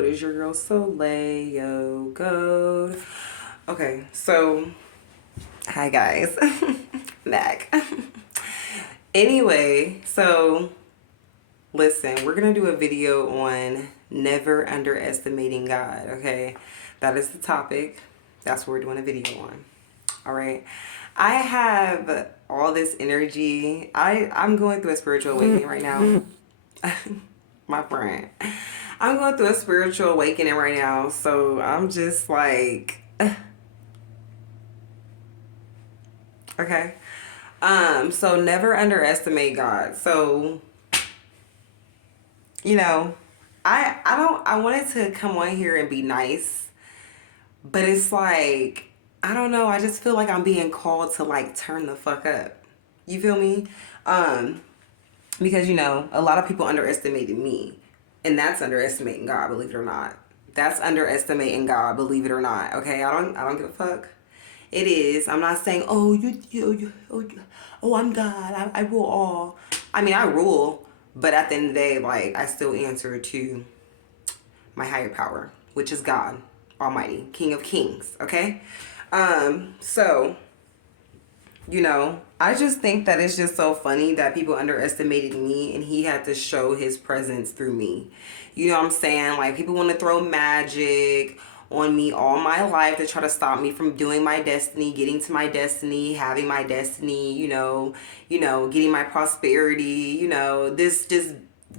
It is your girl Soleil Gold. Okay, so hi guys. Back. Anyway, so listen, we're gonna do a video on never underestimating God, okay? That is the topic. That's what we're doing a video on. Alright. I have all this energy. I'm going through a spiritual awakening right now. My friend. I'm going through a spiritual awakening right now, so I'm just like, okay. So never underestimate God. So, you know, I wanted to come on here and be nice, but it's like, I don't know, I just feel like I'm being called to like turn the fuck up. You feel me? Because a lot of people underestimated me, and that's underestimating God, believe it or not. That's underestimating God, believe it or not. Okay, I don't give a fuck. It is. I'm not saying, oh, I'm God. I rule all. I mean, I rule, but at the end of the day, like, I still answer to my higher power, which is God Almighty, King of Kings. Okay, so. I just think that it's just so funny that people underestimated me and he had to show his presence through me. You know what I'm saying? Like, people want to throw magic on me all my life to try to stop me from doing my destiny, getting to my destiny, having my destiny, getting my prosperity, this just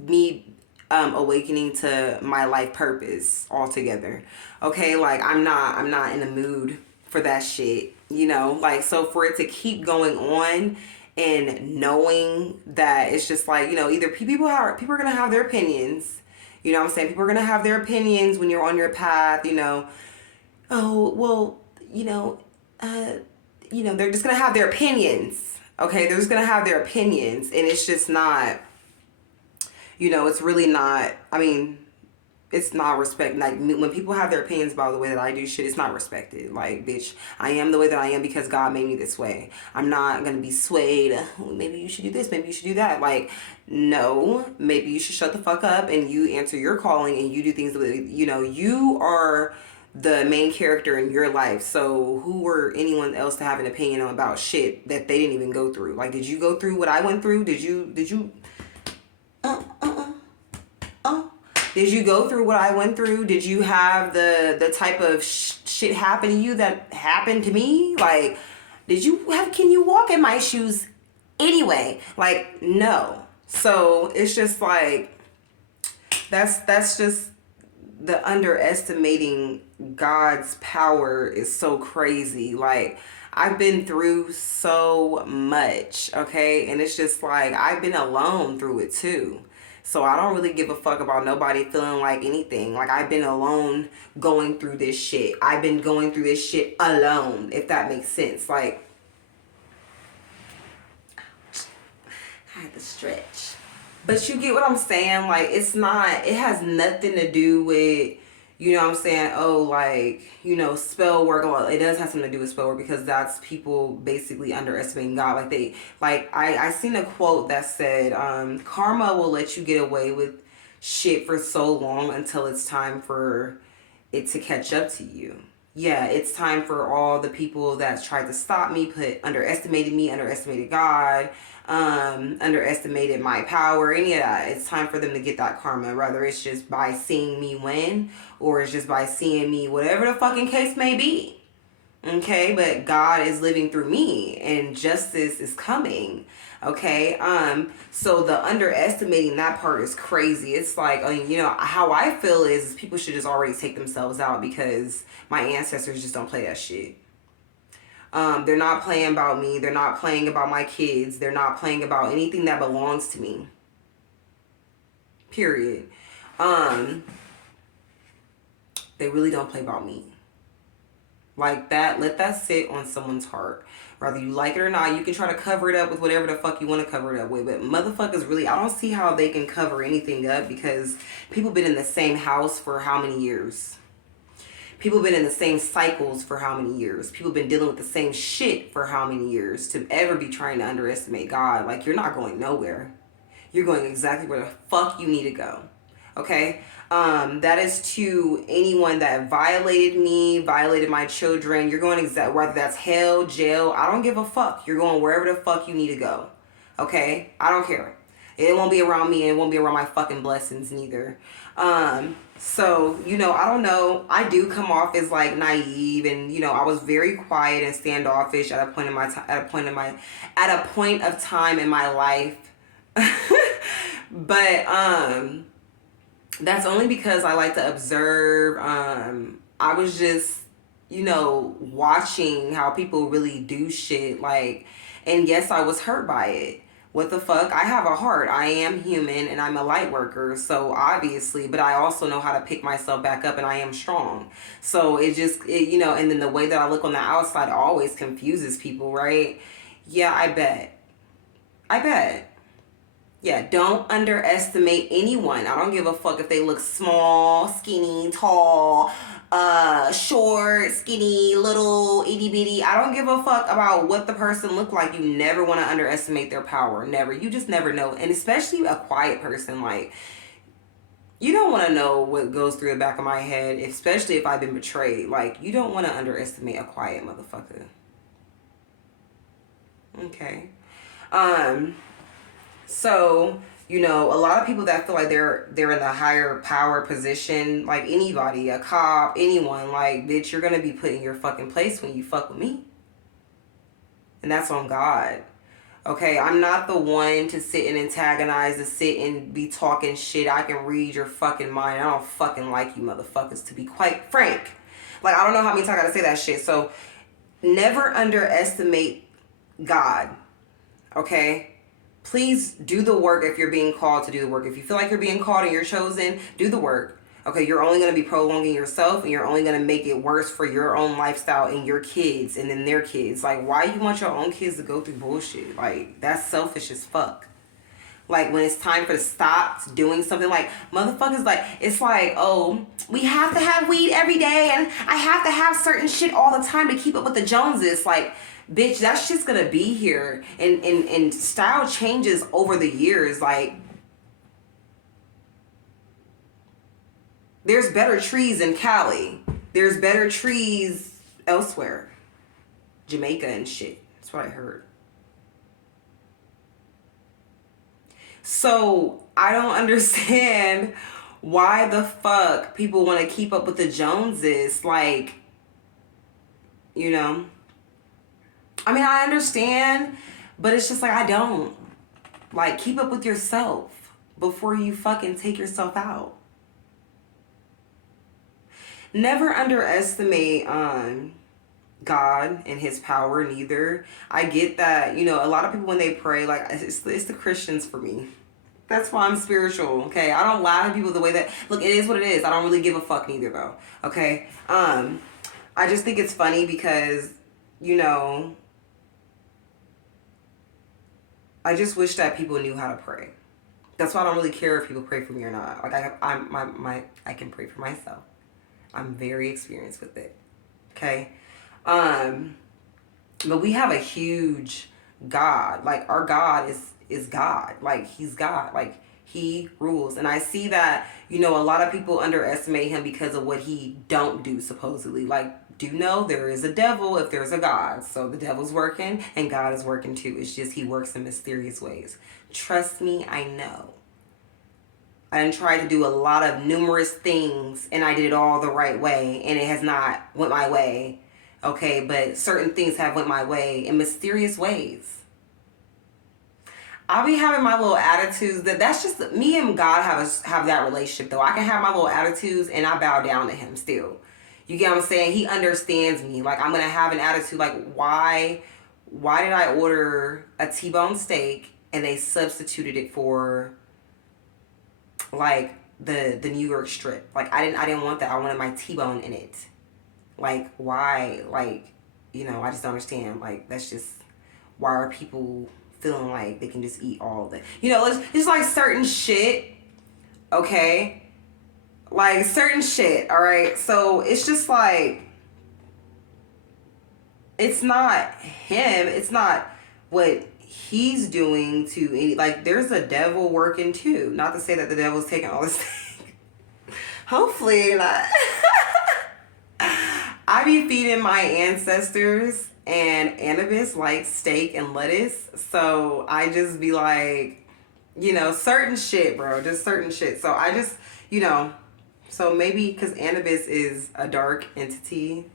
me awakening to my life purpose altogether. Okay, like I'm not in the mood for that shit. Like, so for it to keep going on and knowing that it's just like, either people are going to have their opinions. You know what I'm saying? People are going to have their opinions when you're on your path, oh, well, they're just going to have their opinions. Okay, they're just going to have their opinions, and it's just not, it's really not, I mean, it's not respect. Like, when people have their opinions about the way that I do shit, it's not respected. Like, bitch, I am the way that I am because God made me this way. I'm not gonna be swayed. Oh, maybe you should do this, maybe you should do that. Like, no, maybe you should shut the fuck up and you answer your calling and you do things the way, you are the main character in your life. So who were anyone else to have an opinion about shit that they didn't even go through? Like, did you go through what I went through? Did you Did you go through what I went through? Did you have the type of shit happen to you that happened to me? Like, can you walk in my shoes anyway? Like, no. So it's just like, that's just the underestimating God's power is so crazy. Like, I've been through so much, okay? And it's just like, I've been alone through it too. So I don't really give a fuck about nobody feeling like anything. Like, I've been alone going through this shit. I've been going through this shit alone, if that makes sense. Like, I had to stretch. But you get what I'm saying? Like, it has nothing to do with, you know what I'm saying? Oh, like, spell work. Well, it does have something to do with spell work because that's people basically underestimating God. I seen a quote that said, karma will let you get away with shit for so long until it's time for it to catch up to you. Yeah, it's time for all the people that tried to stop me, underestimated me, underestimated God, underestimated my power, any of that. It's time for them to get that karma, whether it's just by seeing me win or it's just by seeing me, whatever the fucking case may be. Okay, but God is living through me and justice is coming. Okay, so the underestimating that part is crazy. It's like, how I feel is people should just already take themselves out because my ancestors just don't play that shit. They're not playing about me. They're not playing about my kids. They're not playing about anything that belongs to me. Period. They really don't play about me. Like that, let that sit on someone's heart. Whether you like it or not, you can try to cover it up with whatever the fuck you want to cover it up with. But motherfuckers really, I don't see how they can cover anything up because people been in the same house for how many years? People been in the same cycles for how many years? People been dealing with the same shit for how many years? To ever be trying to underestimate God, like, you're not going nowhere. You're going exactly where the fuck you need to go. Okay? That is to anyone that violated me, violated my children. You're going whether that's hell, jail, I don't give a fuck. You're going wherever the fuck you need to go. Okay? I don't care. It won't be around me and it won't be around my fucking blessings neither. So, I don't know. I do come off as like naive and, I was very quiet and standoffish at a point of time in my life. But, that's only because I like to observe. I was just, watching how people really do shit. Like, and yes, I was hurt by it. What the fuck? I have a heart. I am human and I'm a light worker. So obviously, but I also know how to pick myself back up and I am strong. So and then the way that I look on the outside always confuses people, right? Yeah, I bet. Yeah, don't underestimate anyone. I don't give a fuck if they look small, skinny, tall, short, skinny, little, itty bitty. I don't give a fuck about what the person look like. You never want to underestimate their power. Never. You just never know. And especially a quiet person, like, you don't want to know what goes through the back of my head, especially if I've been betrayed. Like, you don't want to underestimate a quiet motherfucker. Okay. So, a lot of people that feel like they're in the higher power position, like anybody, a cop, anyone, like, bitch, you're gonna be put in your fucking place when you fuck with me. And that's on God. Okay, I'm not the one to sit and antagonize, to sit and be talking shit. I can read your fucking mind. I don't fucking like you motherfuckers, to be quite frank. Like, I don't know how many times I gotta say that shit. So, never underestimate God. Okay? Please do the work if you're being called to do the work. If you feel like you're being called and you're chosen, do the work. Okay, you're only going to be prolonging yourself and you're only going to make it worse for your own lifestyle and your kids and then their kids. Like, why you want your own kids to go through bullshit? Like, that's selfish as fuck. Like, when it's time for to stop doing something, like, motherfuckers, like, it's like, oh, we have to have weed every day and I have to have certain shit all the time to keep up with the Joneses. Like, bitch, that shit's gonna be here. And style changes over the years. Like, there's better trees in Cali. There's better trees elsewhere. Jamaica and shit. That's what I heard. So, I don't understand why the fuck people want to keep up with the Joneses. Like, I mean, I understand, but it's just like, I don't. Like, keep up with yourself before you fucking take yourself out. Never underestimate God and his power neither. I get that, a lot of people when they pray, like, it's the Christians for me. That's why I'm spiritual, okay? I don't lie to people the way that, look, it is what it is. I don't really give a fuck neither, though, okay? I just think it's funny because, I just wish that people knew how to pray. That's why I don't really care if people pray for me or not. Like, I can pray for myself. I'm very experienced with it. Okay? But we have a huge God. Like, our God is God. Like, he's God. Like, he rules. And I see that, a lot of people underestimate him because of what he don't do, supposedly. Like, do know there is a devil if there's a God. So the devil's working and God is working too. It's just he works in mysterious ways. Trust me, I know. I done tried to do a lot of numerous things and I did it all the right way and it has not went my way. Okay, but certain things have went my way in mysterious ways. I'll be having my little attitudes. That's just me and God have that relationship though. I can have my little attitudes and I bow down to him still. You get what I'm saying? He understands me. Like, I'm gonna have an attitude like, why did I order a T-bone steak and they substituted it for like the New York strip? Like, I didn't want that. I wanted my T-bone in it. Like, why? Like, I just don't understand. Like, that's just, why are people feeling like they can just eat all of it? It's like certain shit, okay? Like, certain shit, all right? So, it's just like, it's not him. It's not what he's doing to any, like, there's a devil working too. Not to say that the devil's taking all this Hopefully not. I be feeding my ancestors, and Annabis likes steak and lettuce. So I just be like, certain shit, bro. Just certain shit. So I just, so maybe because Annabis is a dark entity,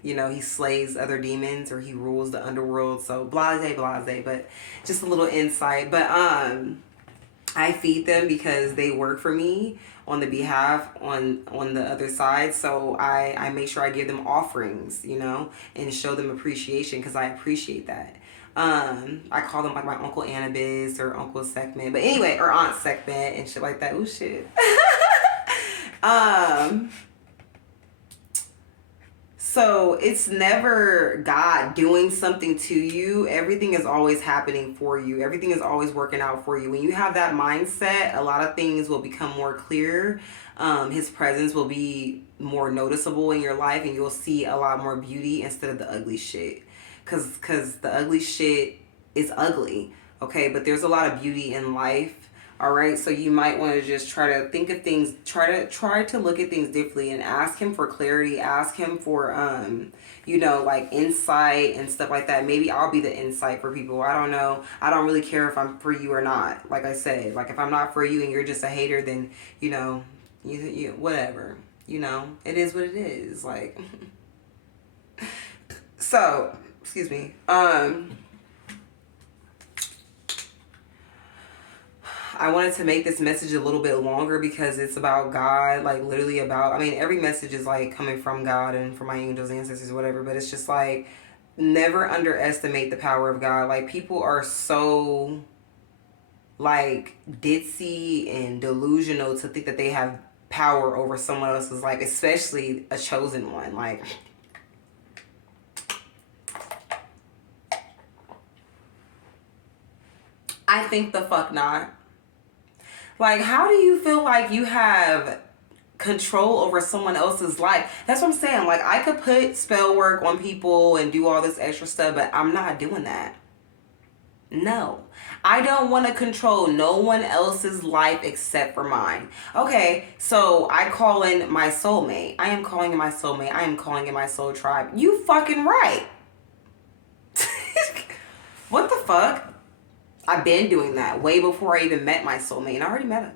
he slays other demons or he rules the underworld. So blase, blase, but just a little insight. But I feed them because they work for me on the behalf on the other side. So I make sure I give them offerings, and show them appreciation because I appreciate that. I call them like my Uncle Annabis or Uncle Sekhmet, but anyway, or Aunt Sekhmet and shit like that. Ooh, shit. So it's never God doing something to you. Everything is always happening for you. Everything is always working out for you. When you have that mindset, a lot of things will become more clear. His presence will be more noticeable in your life, and you'll see a lot more beauty instead of the ugly shit. Cause the ugly shit is ugly, okay? But there's a lot of beauty in life. All right, so you might want to just try to think of things, try to look at things differently, and ask him for clarity, ask him for like insight and stuff like that. Maybe I'll be the insight for people. I don't know. I don't really care if I'm for you or not. Like I said, like if I'm not for you and you're just a hater, then you whatever. It is what it is. Like so, excuse me. I wanted to make this message a little bit longer because it's about God, like literally every message is like coming from God and from my angels, ancestors, whatever, but it's just like, never underestimate the power of God. Like, people are so like ditzy and delusional to think that they have power over someone else's life, especially a chosen one. Like, I think the fuck not. Like, how do you feel like you have control over someone else's life? That's what I'm saying. Like, I could put spell work on people and do all this extra stuff, but I'm not doing that. No. I don't want to control no one else's life except for mine. Okay, so I call in my soulmate. I am calling in my soulmate. I am calling in my soul tribe. You fucking right. What the fuck? I've been doing that way before I even met my soulmate, and I already met him.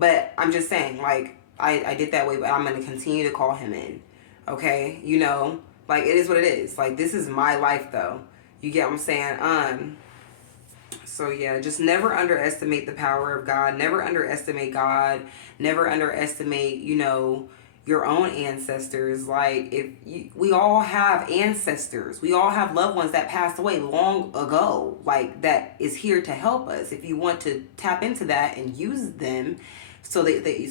But I'm just saying, like, I did that way, but I'm going to continue to call him in. Okay? Like, it is what it is. Like, this is my life, though. You get what I'm saying? So, yeah, just never underestimate the power of God. Never underestimate God. Never underestimate, your own ancestors. Like, we all have ancestors, we all have loved ones that passed away long ago, like, that is here to help us if you want to tap into that and use them. So they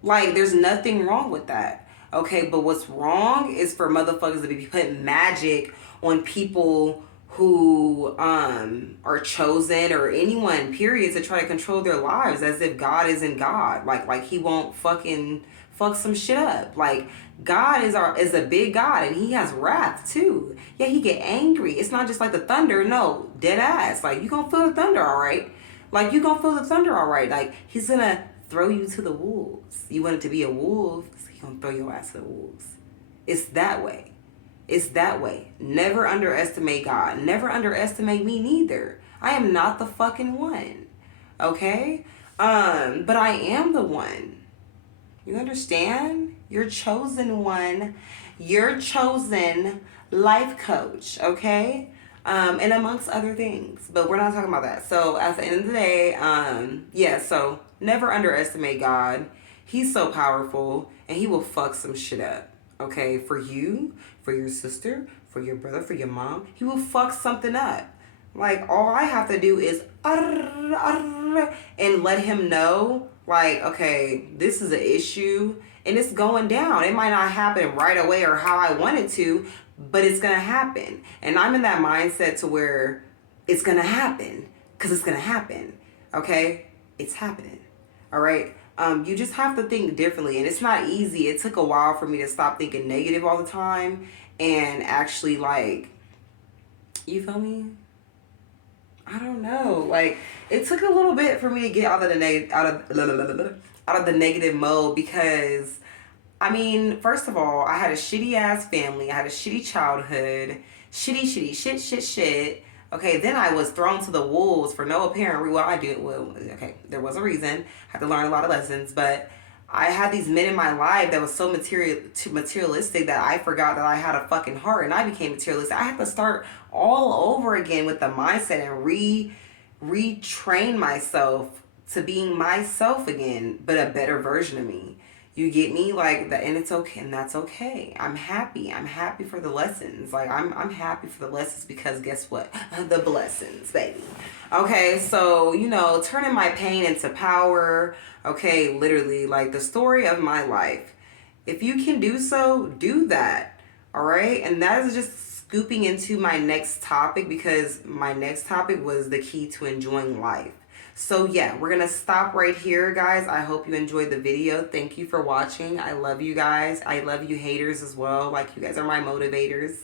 like, there's nothing wrong with that, okay? But what's wrong is for motherfuckers to be putting magic on people who are chosen, or anyone period, to try to control their lives, as if God isn't God. Like he won't fucking fuck some shit up. Like, God is a big God, and he has wrath too. Yeah, he get angry. It's not just like the thunder. No, dead ass. Like, you gonna feel the thunder, all right. Like, you gonna feel the thunder, all right. Like, he's gonna throw you to the wolves. You want it to be a wolf, so he gonna throw your ass to the wolves. It's that way. It's that way. Never underestimate God. Never underestimate me neither. I am not the fucking one. Okay? But I am the one. You understand? You're chosen one. You're chosen life coach, okay? And amongst other things. But we're not talking about that. So at the end of the day, so never underestimate God. He's so powerful, and he will fuck some shit up. Okay? For you, for your sister, for your brother, for your mom. He will fuck something up. Like, all I have to do is and let him know, like, okay, this is an issue and it's going down. It might not happen right away or how I want it to, but it's going to happen. And I'm in that mindset to where it's going to happen, because it's going to happen. Okay? It's happening. All right? You just have to think differently, and it's not easy. It took a while for me to stop thinking negative all the time and actually, like, you feel me? I don't know. Like, it took a little bit for me to get out of out of the negative mode because I mean, first of all, I had a shitty ass family. I had a shitty childhood. Shit. Okay, then I was thrown to the wolves for no apparent reason. Well, I did. Well, okay, there was a reason. I had to learn a lot of lessons, but I had these men in my life that was so materialistic that I forgot that I had a fucking heart, and I became materialistic. I had to start all over again with the mindset and retrain myself to being myself again, but a better version of me. You get me? Like that, and it's okay, and that's okay. I'm happy. I'm happy for the lessons. Like I'm happy for the lessons because guess what? The blessings, baby. Okay, so turning my pain into power. Okay, literally, like the story of my life. If you can do so, do that. All right, and that is just scooping into my next topic because my next topic was the key to enjoying life. So yeah, we're gonna stop right here, guys. I hope you enjoyed the video. Thank you for watching. I love you guys. I love you haters as well. Like, you guys are my motivators.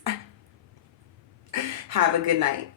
Have a good night.